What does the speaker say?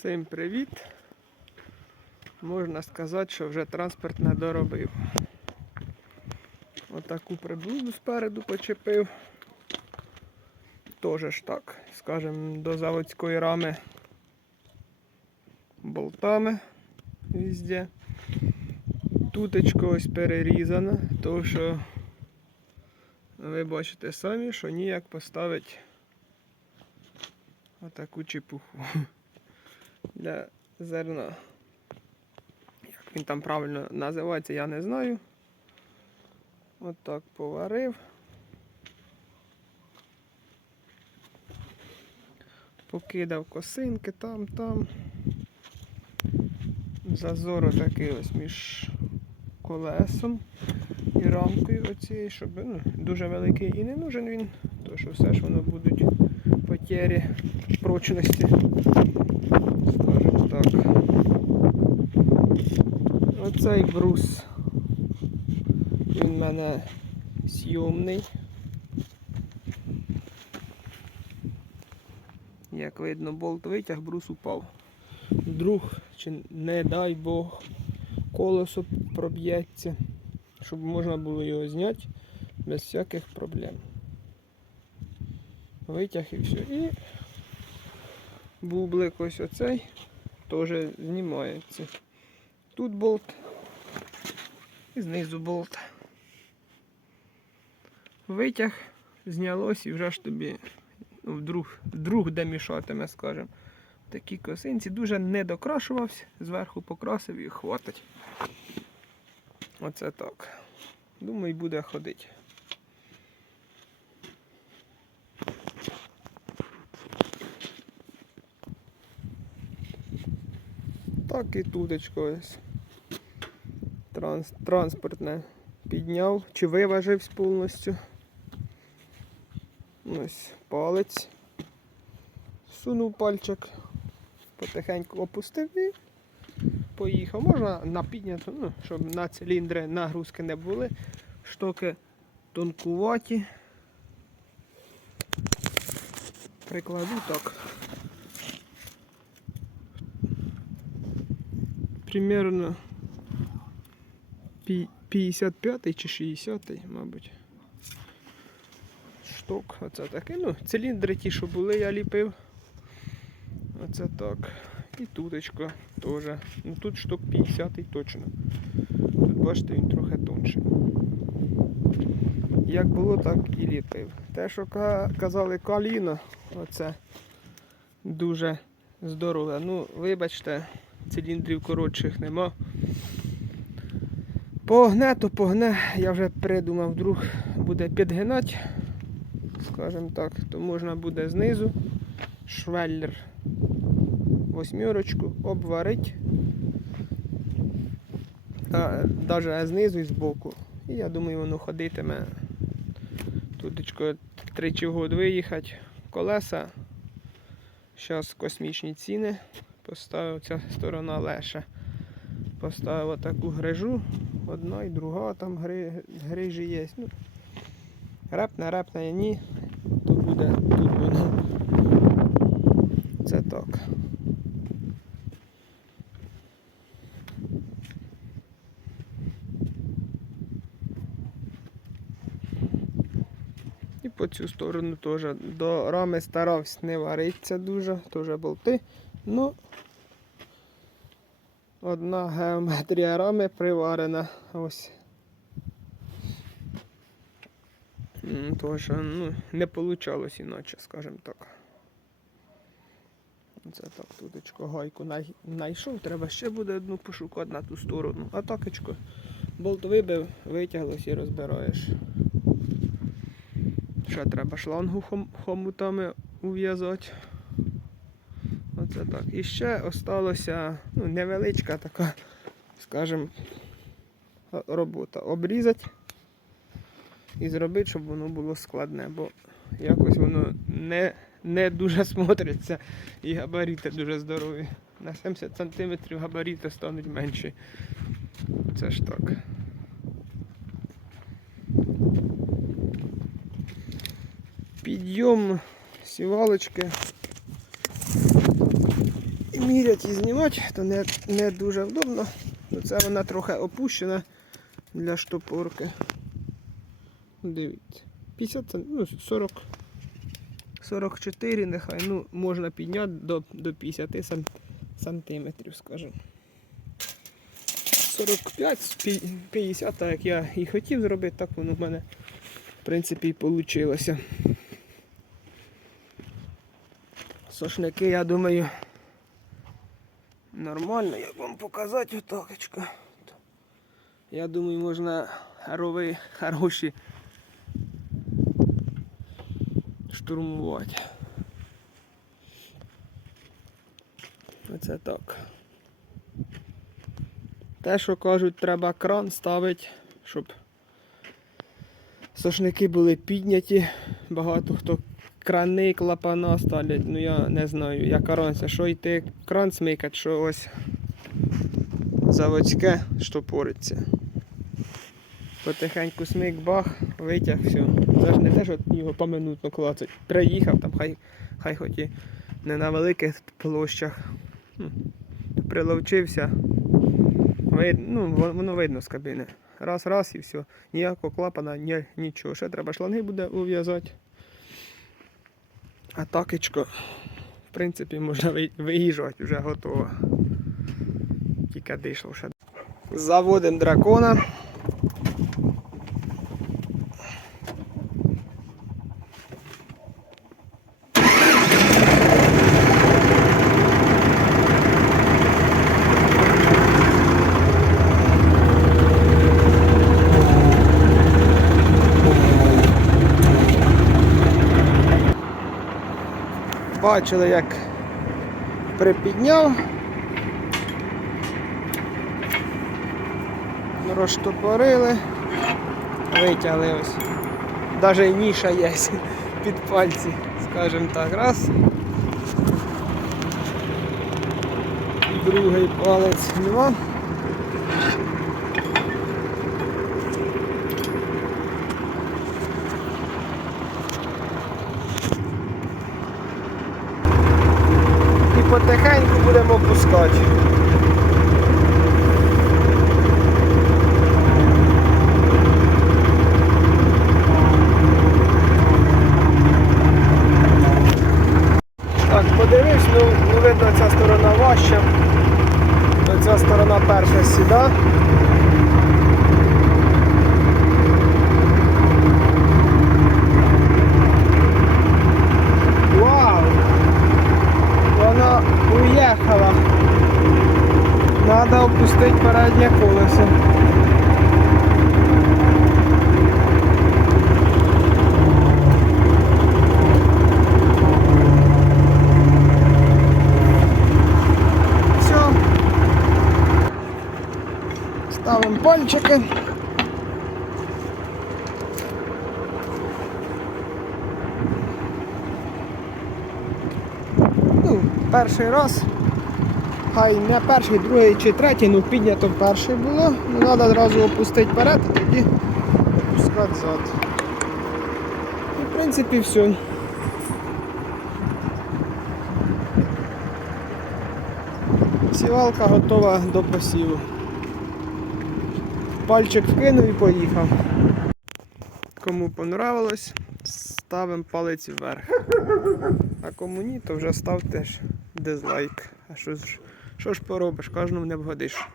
Всім привіт. Можна сказати, що вже транспорт не доробив. Отаку приблуду спереду почепив. Тоже ж так, скажем, до заводської рами болтами везде. Тутечко ось перерізана, тому що ви бачите самі, що ніяк поставити отаку чепуху для зерна. Як він там правильно називається, я не знаю. Отак поварив. Покидав косинки там, там. Зазор такий ось між колесом і рамкою оцією, щоб ну, дуже великий і не нужен він, тому що все ж воно будуть потері прочності. Скажімо так. Оцей брус. Він в мене зйомний. Як видно, болт витяг, брус упав. Вдруг, чи не дай Бог, колесо проб'ється, щоб можна було його зняти без всяких проблем. Витяг і все. І бублик ось оцей теж знімається. Тут болт і знизу болт. Витяг, знялось і вже ж тобі ну, вдруг, вдруг де мішатиме, скажем. Такі косинці дуже не докрашувався, зверху покрасив і хватить. Оце так. Думаю, буде ходити. Так і тудочко ось. Транс, транспортне підняв чи виважився повністю. Ось палець. Сунув пальчик, потихеньку опустив і поїхав. Можна на підняту, ну, щоб на циліндри нагрузки не були. Штоки тонкуваті. Прикладу так. Примерно 55 чи 60, мабуть. Шток, оце таке. Ну, циліндри ті, що були, я ліпив. Оце так. І туточка теж. Ну тут шток 50 точно. Тут бачите, він трохи тонший. Як було, так і ліпив. Те, що казали каліно, оце дуже здорове. Ну, вибачте, циліндрів коротших нема. Погне, то погне, я вже придумав, вдруг буде підгинати, скажімо так, то можна буде знизу швеллер восьмерочку обварити, навіть знизу і збоку. І я думаю, воно ходитиме. Туточко тричі в год виїхати. Колеса. Зараз космічні ціни. Поставив ця сторона леша. Поставив таку грижу. Одна і друга там гри, грижі є. Ну, репне, репне, ні. То буде тут воно. Це так. І по цю сторону теж до рами старався не варитися дуже, теж болти. Ну, одна геометрія рами приварена. Ось. М, Тож, ну, не вийшло іначе, скажімо так. Це так, туточко гайку най- знайшов, треба ще буде одну пошукати на ту сторону. А такочко, болт вибив, витяглось і розбираєш. Ще треба шлангу хом- хомутами ув'язати. Оце так. І ще осталося ну, невеличка така, скажімо, робота. Обрізати і зробити, щоб воно було складне, бо якось воно не, не дуже смотриться і габарити дуже здорові. На 70 см габарити стануть менші. Це ж так. Підйом сівалочки. Міряти і знімати, то не, не дуже вдобно. Це вона трохи опущена для штопорки. Дивіться. 50 ну, 40, 44 нехай. Ну, можна підняти до, до 50 сам, сантиметрів, скажімо. 45-50, так як я і хотів зробити, так воно в мене в принципі і вийшло. Сошники, я думаю, нормально, як вам показати отакочка. Я думаю, можна рови хороші штурмувати. Оце так. Те, що кажуть, треба кран ставити, щоб сошники були підняті. Багато хто крани, клапана ставлять. Ну я не знаю, яка разниця, що йти кран смикать, що ось заводське штопориться. Потихеньку смик, бах, витяг, все. Це ж не те, що його поминутно клацать. Приїхав там, хай, хай хоч і не на великих площах. Приловчився. Вид, ну, воно видно з кабіни. Раз, раз і все. Ніякого клапана, ні, нічого. Ще треба шланги буде ув'язати. А такечко, в принципі, можна ви- виїжджати, вже готово. Тільки дійшло ще. Заводимо дракона. Бачили, як припідняв. Розтопорили, витягли ось. Навіть ніша є під пальці, скажімо так. Раз. Другий палець, два. І потихеньку будемо пускати. Так, подивись, ну, ну видно ця сторона важча. Ця сторона перша сіда. Вау! Вона уїхала. Опустити переднє колесо. Все. Ставимо пальчики. Ну, перший раз. Хай не перший, другий чи третій, ну піднято перший було. Ну треба одразу опустити вперед, а тоді опускати зад. І в принципі все. Сівалка готова до посіву. Пальчик вкинув і поїхав. Кому понравилось, ставимо палець вверх. А кому ні, то вже ставте ж дизлайк. А що ж, що ж поробиш, кожному не вгодиш.